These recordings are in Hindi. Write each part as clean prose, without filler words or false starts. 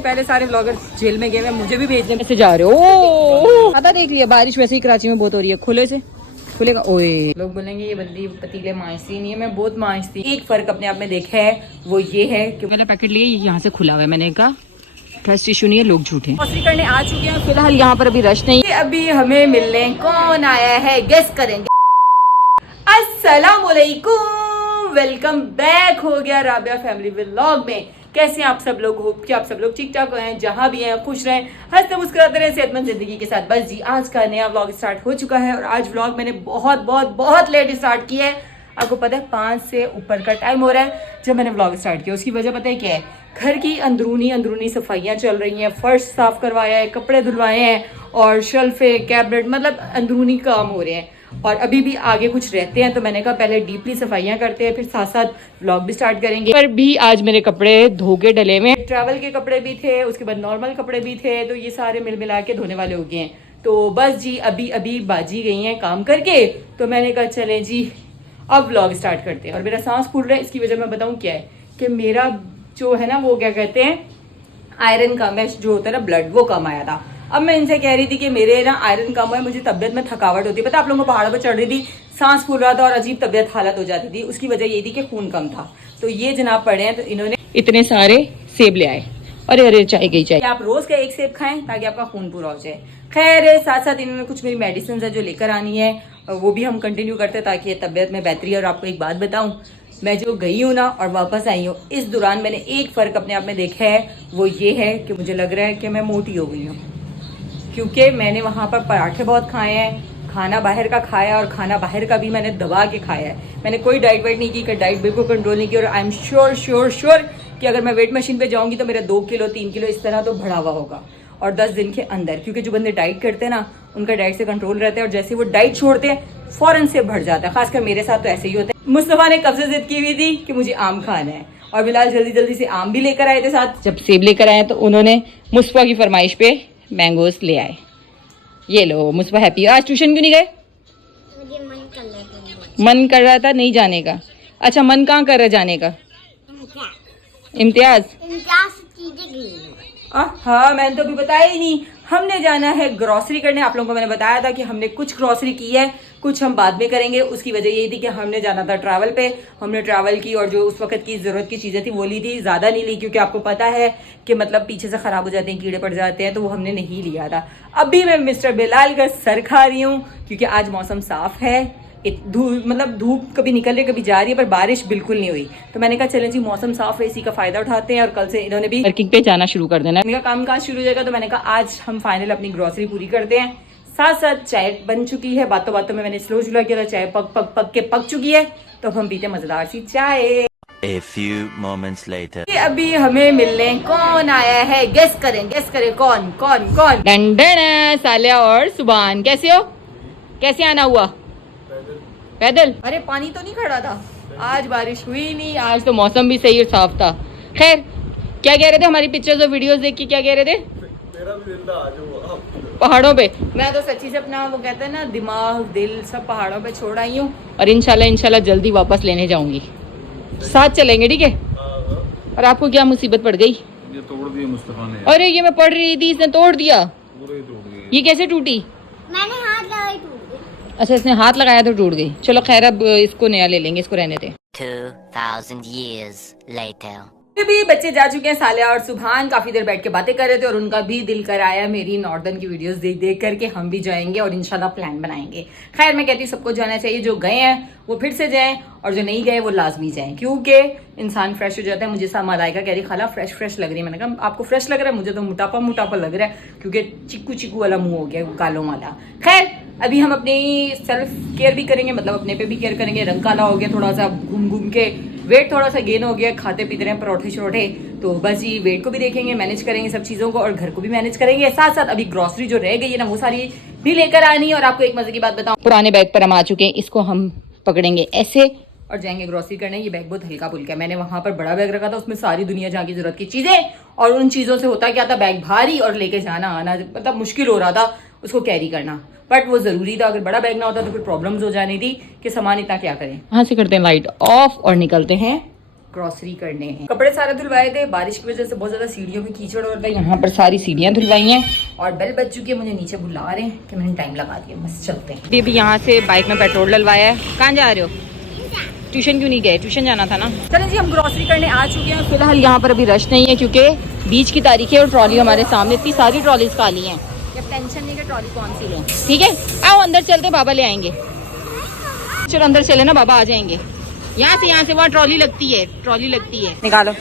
पहले सारे व्लॉगर जेल में गए हैं, मुझे भी भेजने में से जा रहे हो। पता देख लिया, बारिश वैसे ही कराची में बहुत हो रही है, खुले से खुलेगा। ओए लोग बोलेंगे ये बंदी पतीले मांझती नहीं है, मैं बहुत मांझती। एक फर्क अपने आप में देखा है, वो ये है कि मैंने पैकेट लिए यहाँ से खुला हुआ है, मैंने कहा ट्रस्ट इशू नहीं है, लोग झूठे हैं। ग्रोसरी करने आ चुके हैं, फिलहाल यहाँ पर अभी रश नहीं है। अभी हमें मिलने कौन आया है गेस करेंगे। अस्सलाम वालेकुम, वेलकम बैक हो गया राबिया फैमिली व्लॉग में। कैसे हैं आप सब लोग? होप कि आप सब लोग ठीक ठाक हैं, जहां भी हैं खुश रहें, हंसते मुस्कुराते रहें, सेहतमंद जिंदगी के साथ। बस जी, आज का नया व्लॉग स्टार्ट हो चुका है और आज व्लॉग मैंने बहुत बहुत बहुत लेट स्टार्ट किया है। आपको पता है 5 से ऊपर का टाइम हो रहा है जब मैंने व्लॉग स्टार्ट किया। उसकी वजह पता है क्या है? घर की अंदरूनी सफाइयाँ चल रही हैं, फर्श साफ करवाया है, कपड़े धुलवाए हैं और शेल्फे कैबिनेट मतलब अंदरूनी काम हो रहे हैं। और अभी भी आगे कुछ रहते हैं, तो मैंने कहा पहले डीपली सफाइयाँ करते हैं, फिर साथ साथ व्लॉग भी स्टार्ट करेंगे। पर भी आज मेरे कपड़े धो के डले में, ट्रैवल के कपड़े भी थे, उसके बाद नॉर्मल कपड़े भी थे, तो ये सारे मिल मिला के धोने वाले हो गए हैं। तो बस जी, अभी अभी बाजी गई हैं काम करके, तो मैंने कहा चले जी अब व्लॉग स्टार्ट करते हैं। और मेरा सांस फूल रहा है, इसकी वजह मैं बताऊँ क्या है कि मेरा जो है ना वो क्या कहते हैं आयरन कम है, जो होता है ना ब्लड, वो कम आया था। अब मैं इनसे कह रही थी कि मेरे ना आयरन कम है, मुझे तबियत में थकावट होती है। पता आप लोगों को पहाड़ों पर चढ़ रही थी, सांस फूल रहा था और अजीब तबियत हालत हो जाती थी। उसकी वजह ये थी कि खून कम था। तो ये जनाब पड़े हैं, तो इन्होंने इतने सारे सेब ले आए। अरे अरे चाय गई चाय। आप रोज का एक सेब खाएं ताकि आपका खून पूरा हो जाए। खैर साथ साथ इन्होंने कुछ मेरी मेडिसिन है जो लेकर आनी है, वो भी हम कंटिन्यू करते हैं ताकि तबियत में बेहतरी है। और आपको एक बात बताऊं, मैं जो गई हूँ ना और वापस आई हूँ, इस दौरान मैंने एक फ़र्क अपने आप में देखा है, वो ये है कि मुझे लग रहा है कि मैं मोटी हो गई हूँ। क्योंकि मैंने वहाँ पर पराठे बहुत खाए हैं, खाना बाहर का खाया, और खाना बाहर का भी मैंने दबा के खाया है। मैंने कोई डाइट वाइट नहीं की, डाइट बिल्कुल कंट्रोल नहीं की। और आई एम श्योर कि अगर मैं वेट मशीन पे जाऊँगी तो मेरा 2 किलो 3 किलो इस तरह तो बढ़ा हुआ होगा, और 10 दिन के अंदर। क्योंकि जो बंदे डाइट करते हैं ना, उनका डाइट से कंट्रोल रहता है, और जैसे वो डाइट छोड़ते हैं फौरन से बढ़ जाता है। खासकर मेरे साथ तो ऐसे ही होता है। मुस्तफा ने कब से जिद की हुई थी कि मुझे आम खाना है, और बिलाल जल्दी जल्दी से आम भी लेकर आए थे साथ। जब सेब लेकर आए तो उन्होंने मुस्तफा की फरमाइश पे मैंगोस ले आए। ये लो, मुस्तफा हैप्पी। आज ट्यूशन क्यों नहीं गए? मन कर रहा था नहीं जाने का। अच्छा, मन कहाँ कर रहा है जाने का? इम्तियाज। हाँ, मैंने तो अभी बताया ही नहीं। हमने जाना है ग्रोसरी करने। आप लोगों को मैंने बताया था कि हमने कुछ ग्रोसरी की है, कुछ हम बाद में करेंगे। उसकी वजह यही थी कि हमने जाना था ट्रैवल पे। हमने ट्रैवल की और जो उस वक्त की जरूरत की चीजें थी वो ली थी, ज्यादा नहीं ली, क्योंकि आपको पता है कि मतलब पीछे से खराब हो जाते हैं, कीड़े पड़ जाते हैं, तो वो हमने नहीं लिया था। अभी मैं मिस्टर बिलाल का सर खा रही हूँ क्योंकि आज मौसम साफ है। धूप कभी निकल रही कभी जा रही है, पर बारिश बिल्कुल नहीं हुई। तो मैंने कहा चलें जी, मौसम साफ है, इसी का फायदा उठाते हैं। और कल से इन्होंने भी वर्किंग पे जाना शुरू कर देना, इनका काम काज शुरू हो जाएगा। तो मैंने कहा आज हम फाइनल अपनी ग्रोसरी पूरी करते हैं। साथ साथ चाय बन चुकी है, बातों बातों में मैंने स्लो चूल्हा किया था, चाय पक चुकी है। तो अब हम पीते मजेदार सी चाय। A few moments later. अभी हमें मिलने कौन आया है गेस करें कौन कौन कौन। डंडन सालिया और सुभान, कैसे हो? कैसे आना हुआ? पैदल। अरे पानी तो नहीं खड़ा था, आज बारिश हुई नहीं, आज तो मौसम भी सही और साफ था। खैर, क्या कह रहे थे? हमारी पिक्चर्स और वीडियोस देख के क्या कह रहे थे? तेरा भी दिल था आज पहाड़ों पे। मैं तो सच्ची से अपना वो कहते हैं ना दिमाग दिल सब पहाड़ों पे छोड़ आई हूँ, और इंशाल्लाह जल्दी वापस लेने जाऊंगी। साथ चलेंगे, ठीक है? और आपको क्या मुसीबत पड़ गई? ये तोड़ दिया मुस्तफा ने। अरे ये मैं पढ़ रही थी, इसने तोड़ दिया। पूरे तोड़ दिए। ये कैसे टूटी? मैंने हाथ लगाई टूट गई। अच्छा, इसने हाथ लगाया तो टूट गई। चलो खैर, अब इसको नया ले लेंगे, इसको रहने दें। 2000 years later. भी बच्चे जा चुके हैं, सालिया और सुभान काफी देर बैठ के बातें कर रहे थे, और उनका भी दिल कर आया मेरी नॉर्दर्न की वीडियोस देख देख करके हम भी जाएंगे और इंशाल्लाह प्लान बनाएंगे। खैर, मैं कहती हूँ सबको जाना चाहिए, जो गए हैं वो फिर से जाएं, और जो नहीं गए वो लाजमी जाएं, क्योंकि इंसान फ्रेश हो जाता है। मुझे सा मलाइका कह रही खाला फ्रेश लग रही है। मैंने कहा आपको फ्रेश लग रहा है, मुझे तो मोटापा लग रहा है, क्योंकि चिक्कू वाला मुंह हो गया, कालों वाला। खैर, अभी हम अपनी सेल्फ केयर भी करेंगे, मतलब अपने पे भी केयर करेंगे। रंग काला हो गया थोड़ा सा, घूम के वेट थोड़ा सा गेन हो गया, खाते पीते रहे परोठे शरोठे। तो बस ये वेट को भी देखेंगे, मैनेज करेंगे सब चीज़ों को, और घर को भी मैनेज करेंगे। साथ साथ अभी ग्रोसरी जो रह गई है ना, वो सारी भी लेकर आनी है। और आपको एक मजे की बात बताऊं, पुराने बैग पर हम आ चुके हैं, इसको हम पकड़ेंगे ऐसे और जाएंगे ग्रोसरी करने। ये बैग बहुत हल्का फुल्का है, मैंने वहां पर बड़ा बैग रखा था, उसमें सारी दुनिया जहाँ की जरूरत की चीजें, और उन चीजों से होता क्या था, बैग भारी और लेके जाना आना मतलब मुश्किल हो रहा था उसको कैरी करना। बट वो जरूरी था, अगर बड़ा बैग ना होता तो फिर प्रॉब्लम्स हो जानी थी कि सामान इतना क्या करें। यहाँ से करते हैं लाइट ऑफ और निकलते हैं ग्रोसरी करने हैं। कपड़े सारे धुलवाए थे, बारिश की वजह से बहुत ज्यादा सीढ़ियों में कीचड़ हो रहा है। यहाँ पर सारी सीढ़ियाँ धुलवाई हैं और बेल बज चुकी है, मुझे नीचे बुला रहे हैं कि मैंने टाइम लगा दिया, बस चलते हैं। अभी यहाँ से बाइक में पेट्रोल डलवाया है। कहाँ जा रहे हो? ट्यूशन क्यों नहीं गए? ट्यूशन जाना था ना। चलें जी, हम ग्रोसरी करने आ चुके हैं। फिलहाल यहाँ पर अभी रश नहीं है क्योंकि बीच की तारीख है और ट्रॉली हमारे सामने, इतनी सारी ट्रॉलीज खाली हैं। अब टेंशन नहीं कि ट्रॉली कौन सी लो। ठीक है, आओ अंदर चलते, बाबा ले आएंगे। चलो अंदर चले ना, बाबा आ जाएंगे। यहाँ से वहाँ ट्रॉली लगती है, निकालो।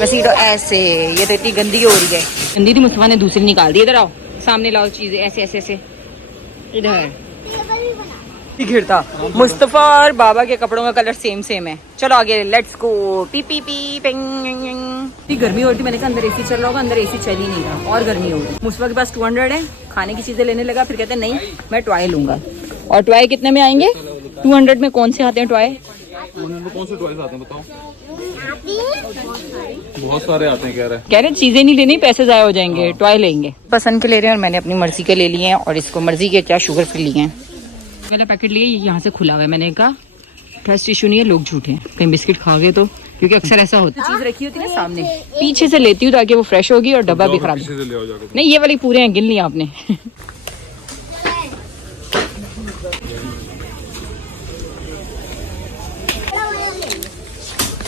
बस ये तो ऐसे, ये तो इतनी गंदी हो रही है। गंदी थी, मुस्तफा ने दूसरी निकाल दी। इधर आओ, सामने लाओ चीजें, ऐसे इधर घिरता। मुस्तफा और बाबा के कपड़ों का कलर सेम है। चलो आगे, let's go. P P P ping. इतनी गर्मी हो रही थी, मैंने कहा अंदर एसी चल रहा होगा, अंदर एसी चल ही नहीं रहा और गर्मी हो रही। मुस्तफा के पास 200 है, खाने की चीजें लेने लगा, फिर कहते नहीं मैं टॉय लूंगा। और टॉय कितने में आएंगे? 200 में कौन से आते हैं टॉय? कौन से टॉयज आते हैं बताओ? बहुत सारे आते हैं। कह रहे चीजें नहीं लेनी, पैसे जाया हो जाएंगे, टॉय लेंगे। पसंद के ले रहे हैं और मैंने अपनी मर्जी के ले लिए हैं और इसको मर्जी के क्या शुगर फ्री लिए हैं। पहला पैकेट लिए, यहाँ से खुला हुआ है। मैंने कहा ट्रस्ट इशू नहीं है, लोग झूठे हैं, कहीं बिस्किट खा गए तो, क्योंकि अक्सर ऐसा होता है। चीज रखी होती है ना सामने, पीछे से लेती हूँ ताकि वो फ्रेश होगी और डब्बा भी खराब नहीं। ये वाली पूरे हैं, गिन लिया आपने।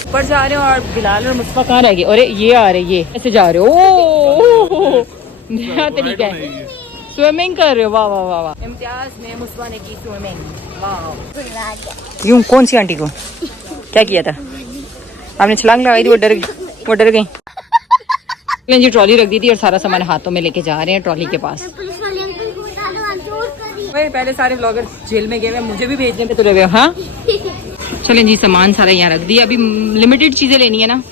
ऊपर जा रहे हो और बिलाल और मुस्तफा कहाँ रह गए? अरे ये आ रहे, ये ऐसे जा रहे हो। नया तरीका है, स्विमिंग कर रहे हो। वाह वाह वाह वाह। इम्तियाज में मुस्तफा ने की स्विमिंग। वाह। क्यों? कौन सी आंटी को क्या किया था आपने? छलांग लगाई थी, वो डर गई। जी ट्रॉली रख दी थी और सारा सामान हाथों में लेके जा रहे हैं ट्रॉली के पास। पहले सारे ब्लॉगर जेल में गए हुए, मुझे भी भेजने पे तुले हुए। हाँ चलें जी, सामान सारा यहाँ रख दिया। अभी लिमिटेड चीजें लेनी है ना,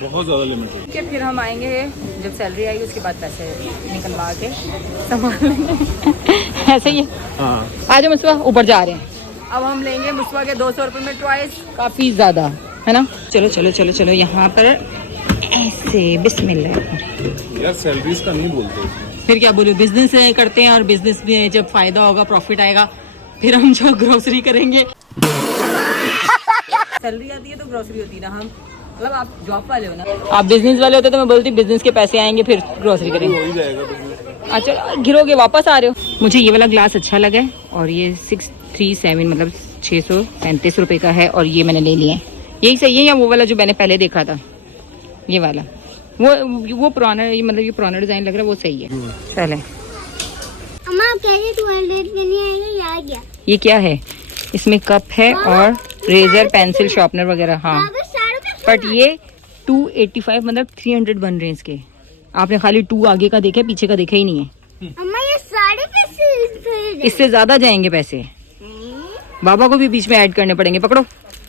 बहुत ज्यादा लिमिटेड। ठीक है, फिर हम आएंगे जब सैलरी आएगी, उसके बाद पैसे निकलवा के सामान लेंगे। ऐसे ही है। हाँ। आज हम मुस्तफा ऊपर जा रहे हैं, अब हम लेंगे मुस्तफा के 200 रुपए में टॉयज, काफी ज्यादा है ना। चलो यहाँ पर ऐसे बिस्मिल्लाह। यार सैलरीज का नहीं बोलते, फिर क्या बोलो, बिजनेस करते हैं और बिजनेस में जब फायदा होगा, प्रॉफिट आएगा, फिर हम जो ग्रोसरी करेंगे। सैलरी आती है तो ग्रोसरी होती है ना। हम मतलब आप जॉब वाले हो ना, आप बिजनेस वाले होते तो मैं बोलती बिजनेस के पैसे आएंगे फिर ग्रोसरी करेंगे। हो ही जाएगा। अच्छा गिरोगे, वापस आ रहे हो। मुझे ये वाला ग्लास अच्छा लगा है और ये 637 मतलब 635 रुपए का है और ये मैंने ले लिया है। यही सही है या वो वाला जो मैंने पहले देखा था? ये वाला वो पुराना, मतलब ये पुराना डिजाइन लग रहा है, वो सही है। चले अम्मा कह रही 200 में नहीं आएगा, ये आ गया। ये क्या है? इसमें कप है और रेजर, पेंसिल, शार्पनर वगैरह। हाँ बट ये 285 मतलब 300 बन रहे हैं इसके। आपने खाली 2 आगे का देखा, पीछे का देखा ही नहीं है। अम्मा ये सारे पैसे इससे ज्यादा जाएंगे पैसे। बाबा को भी बीच में ऐड करने पड़ेंगे। पकड़ो,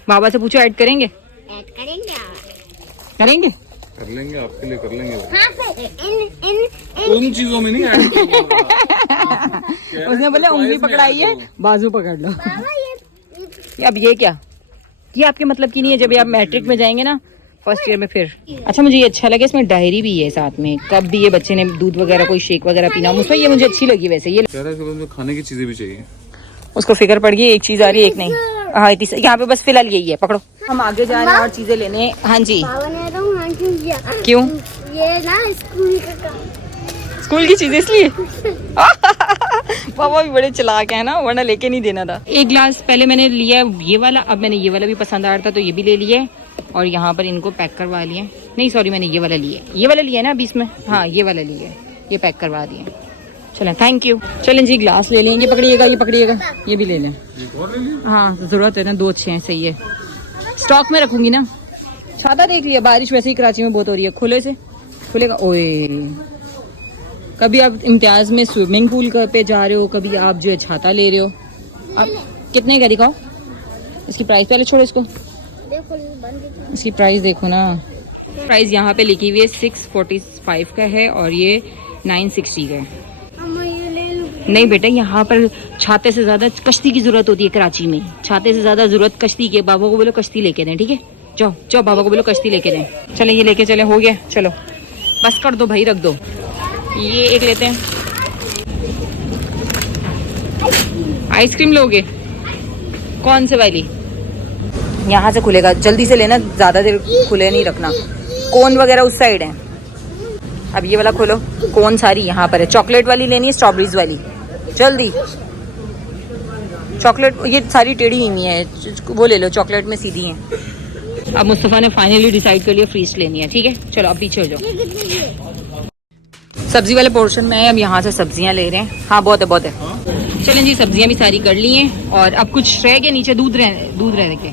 बाबा से पूछो ऐड करेंगे। ऐड करेंगे कर लेंगे, आपके लिए कर लेंगे। हाँ इन उन चीजों में नहीं ऐड उसने बोला उंगली पकड़ाई है, बाजू पकड़ लो। अब ये क्या, ये आपके मतलब की नहीं है। जब आप मैट्रिक में जाएंगे ना फर्स्ट ईयर में फिर। अच्छा मुझे ये अच्छा लगा, इसमें डायरी भी है साथ में, कब भी ये बच्चे ने दूध वगैरह कोई शेक वगैरह पीना, मुझे ये मुझे अच्छी लगी। वैसे ये खाने की चीजें भी चाहिए, उसको फिक्र पड़ गई, एक चीज आ रही है एक नहीं। हाँ यहाँ पे बस फिलहाल यही है। पकड़ो, हम आगे जा रहे हैं और चीजें लेने। हाँ जी क्यों? ये ना स्कूल की चीजें इसलिए। पापा भी बड़े चालाक है ना, वरना लेके नहीं देना था। एक ग्लास पहले मैंने लिया ये वाला, अब मैंने ये वाला भी पसंद आ रहा था तो ये भी ले लिया और यहाँ पर इनको पैक करवा लिए। नहीं सॉरी, मैंने ये वाला लिया है ना अभी इसमें। हाँ ये वाला लिया है, ये पैक करवा दिए। चलें थैंक यू। चलें जी ग्लास ले लेंगे। पकड़िएगा, ये पकड़िएगा, ये भी ले लें। हाँ जरूरत है ना, 2 अच्छे हैं, सही है। स्टॉक में रखूंगी ना। छाता देख लिया, बारिश वैसे ही कराची में बहुत हो रही है। खुलेगा। ओए कभी आप इम्तियाज में स्विमिंग पूल पे जा रहे हो, कभी आप जो है छाता ले रहे हो। आप कितने का दिखाओ? इसकी प्राइस पहले छोड़ो, इसको इसकी प्राइस देखो ना। प्राइस यहाँ पे लिखी हुई है 645 का है और ये 960 का है। नहीं बेटा, यहाँ पर छाते से ज्यादा कश्ती की जरूरत होती है कराची में। छाते से ज्यादा जरूरत कश्ती की। बाबा को बोलो कश्ती लेके दें, ठीक है? जाओ बाबा को बोलो कश्ती लेके दें। चले ये लेके चले, हो गया। चलो बस कर दो भाई, रख दो। ये एक लेते हैं। आइसक्रीम लोगे? कौन से वाली? यहाँ से खुलेगा, जल्दी से लेना, ज़्यादा देर खुले नहीं रखना। कोन वगैरह उस साइड है। अब ये वाला खोलो। कोन सारी यहाँ पर है। चॉकलेट वाली लेनी है, स्ट्रॉबेरीज वाली, जल्दी। चॉकलेट ये सारी टेढ़ी ही नहीं है, वो ले लो, चॉकलेट में सीधी है। अब मुस्तफ़ा ने फाइनली डिसाइड कर लिया फ्रीज लेनी है, ठीक है। चलो अब पीछे हो जाओ। ये कितने की है? सब्जी वाले पोर्शन में अब यहाँ से सब्जियाँ ले रहे हैं। हाँ बहुत है, बहुत है। चलें जी, सब्जियाँ भी सारी कर ली हैं और अब कुछ रह गया नीचे, दूध रहने के।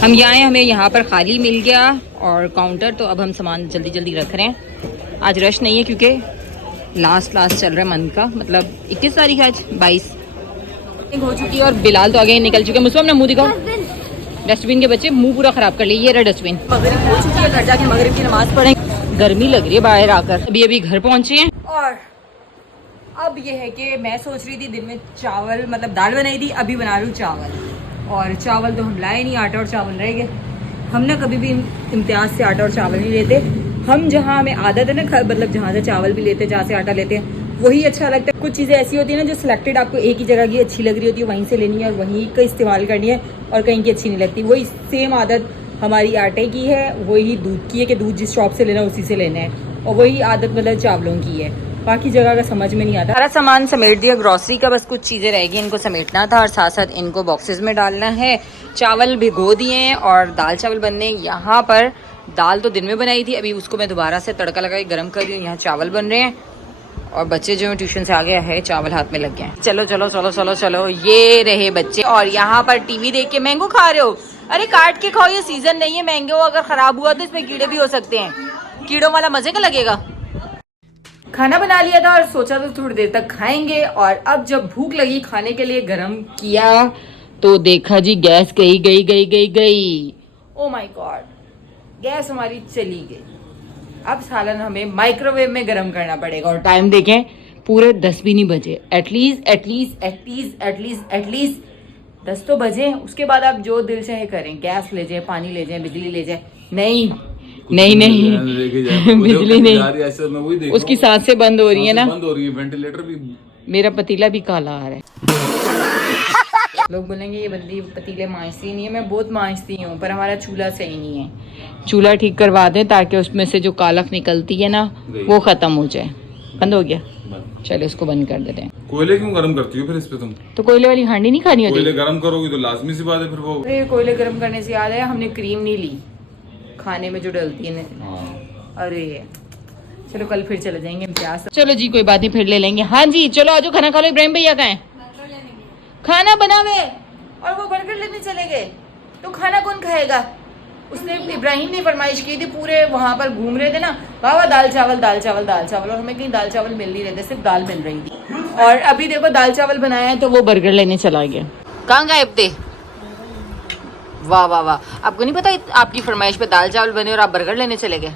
हम यहाँ आए, हमें यहाँ पर खाली मिल गया और काउंटर, तो अब हम सामान जल्दी जल्दी रख रहे हैं। आज रश नहीं है क्योंकि लास्ट चल रहा है मंथ का, मतलब 21 तारीख है आज, 22 हो चुकी है और बिलाल तो आगे निकल चुके हैं। मुस्लिम ने मुँह दिखाओ, डस्टबिन के बच्चे मुंह पूरा खराब कर लिए। ये रहा डस्टबिन। मगरिब हो चुकी है, घर जाके मगरिब की नमाज पढ़ेंगे। गर्मी लग रही है बाहर आकर। अभी घर पहुंचे हैं और अब ये है कि मैं सोच रही थी दिन में चावल, मतलब दाल बनाई थी, अभी बना लूँ चावल। और चावल तो हम लाए नहीं, आटा और चावल रह गए। हम ना कभी भी इम्तियाज से आटा और चावल नहीं लेते। हम जहाँ हमें आदत है ना, मतलब जहाँ से चावल भी लेते हैं, जहाँ से आटा लेते हैं, वही अच्छा लगता है। कुछ चीज़ें ऐसी होती है ना जो सिलेक्टेड आपको एक ही जगह की अच्छी लग रही होती है, वहीं से लेनी है और वहीं का इस्तेमाल करनी है, और कहीं की अच्छी नहीं लगती। वही सेम आदत हमारी आटे की है, वही दूध की है कि दूध जिस शॉप से लेना उसी से लेना है, और वही आदत मतलब चावलों की है। बाकी जगह का समझ में नहीं आता। सारा सामान समेट दिया ग्रॉसरी का, बस कुछ चीज़ें रह गई, इनको समेटना था और साथ साथ इनको बॉक्सेस में डालना है। चावल भिगो दिए हैं और दाल चावल बनने यहाँ पर। दाल तो दिन में बनाई थी, अभी उसको मैं दोबारा से तड़का लगा के गर्म कर रही हूँ। यहाँ चावल बन रहे हैं और बच्चे जो ट्यूशन से आ गए हैं, चावल हाथ में लग गए हैं। चलो चलो चलो चलो चलो, ये रहे बच्चे। और यहाँ पर टीवी देख के मैंगो खा रहे हो। अरे काट के खाओ, ये सीजन नहीं है मैंगो, अगर खराब हुआ तो इसमें कीड़े भी हो सकते हैं। कीड़ों वाला मजे का लगेगा। खाना बना लिया था और सोचा तो थोड़ी देर तक खाएंगे, और अब जब भूख लगी खाने के लिए गरम किया तो देखा जी गैस गई। ओ माय गॉड, गैस हमारी चली गई। अब सालन हमें माइक्रोवेव में गरम करना पड़ेगा। और टाइम देखें, पूरे 10 भी नहीं बजे। एटलीस्ट 10 तो बजे। उसके बाद आप जो दिल चाहे करें, गैस ले जाए, पानी ले जाए, बिजली ले जाए। नहीं बिजली नहीं, उसकी सांसें बंद हो रही है ना, बंद हो रही है, वेंटिलेटर भी। मेरा पतीला भी काला आ रहा है। लोग बोलेंगे ये बंदी पतीले मांजती नहीं है। मैं बहुत मांजती हूँ, पर हमारा चूल्हा सही नहीं है। चूल्हा ठीक करवा दें ताकि उसमें से जो कालख निकलती है ना, वो खत्म हो जाए। बंद हो गया, चलो इसको बंद कर देते हैं। कोयले क्यों गर्म करती हो फिर इस पे तुम? तो कोयले वाली हांडी नहीं खानी होती? कोयले गर्म करोगी तो लाजमी सी बात है फिर वो। अरे कोयले गर्म करने से याद है, हमने क्रीम नहीं ली खाने में जो डलती है। अरे चलो कल फिर चले जाएंगे इम्तियाज। चलो जी कोई बात नहीं, फिर ले लेंगे। हाँ जी चलो आज खाना खा लो। इब्राहिम भैया कहाँ हैं? खाना बनावे और वो बर्गर लेने चले गए, तो खाना कौन खाएगा? उसने, इब्राहिम ने फरमाइश की थी, पूरे वहाँ पर घूम रहे थे ना, बाबा दाल चावल, और हमें कहीं दाल चावल मिल नहीं रहे थे, सिर्फ दाल मिल रही थी। और अभी देखो दाल चावल बनाया है तो वो बर्गर लेने चला गया। कहाँ गायब थे? वाह वाह वाह, आपको नहीं पता आपकी फरमाइश पे दाल चावल बने और आप बर्गर लेने चले गए?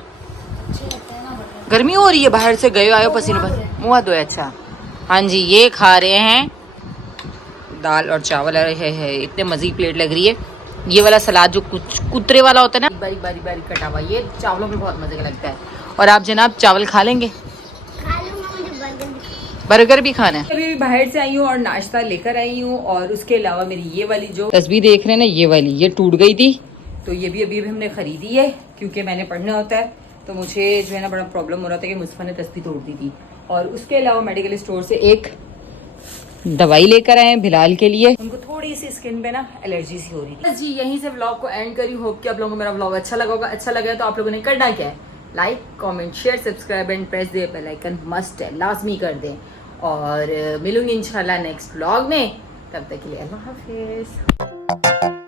गर्मी हो रही है, बाहर से गए आयो पसीने पर, मुँह धोए। अच्छा हाँ जी, ये खा रहे हैं दाल और चावल। है इतने मजे की प्लेट लग रही है। ये वाला सलाद जो कुछ कुतरे वाला होता है ना, बारीक कटा हुआ, ये चावलों में बहुत मजे का लगता है। और आप जनाब चावल खा लेंगे? खा लूंगा, मुझे बर्गर भी खाना है। अभी बाहर से आई हूँ और नाश्ता लेकर आई हूँ, और उसके अलावा मेरी ये वाली जो तस्वीर देख रहे हैं ना, ये वाली, ये टूट गई थी, तो ये भी अभी हमने खरीदी है क्योंकि मैंने पढ़ना होता है, तो मुझे जो है ना बड़ा प्रॉब्लम हो रहा था कि मुस्तफा ने तस्वीर तोड़ दी थी। और उसके अलावा मेडिकल स्टोर से एक दवाई लेकर आए बिलाल के लिए, उनको थोड़ी सी स्किन पे ना एलर्जी सी हो रही थी। जी यहीं से व्लॉग को एंड करी। होप कि आप लोगों को मेरा व्लॉग अच्छा लगा होगा। अच्छा लगा तो आप लोगों ने करना क्या है, like comment share subscribe and press the bell icon, must है, लाजमी कर दें। और मिलूंगी इंशाल्लाह नेक्स्ट व्लॉग में, तब तक के लिए अल्लाह हाफिज।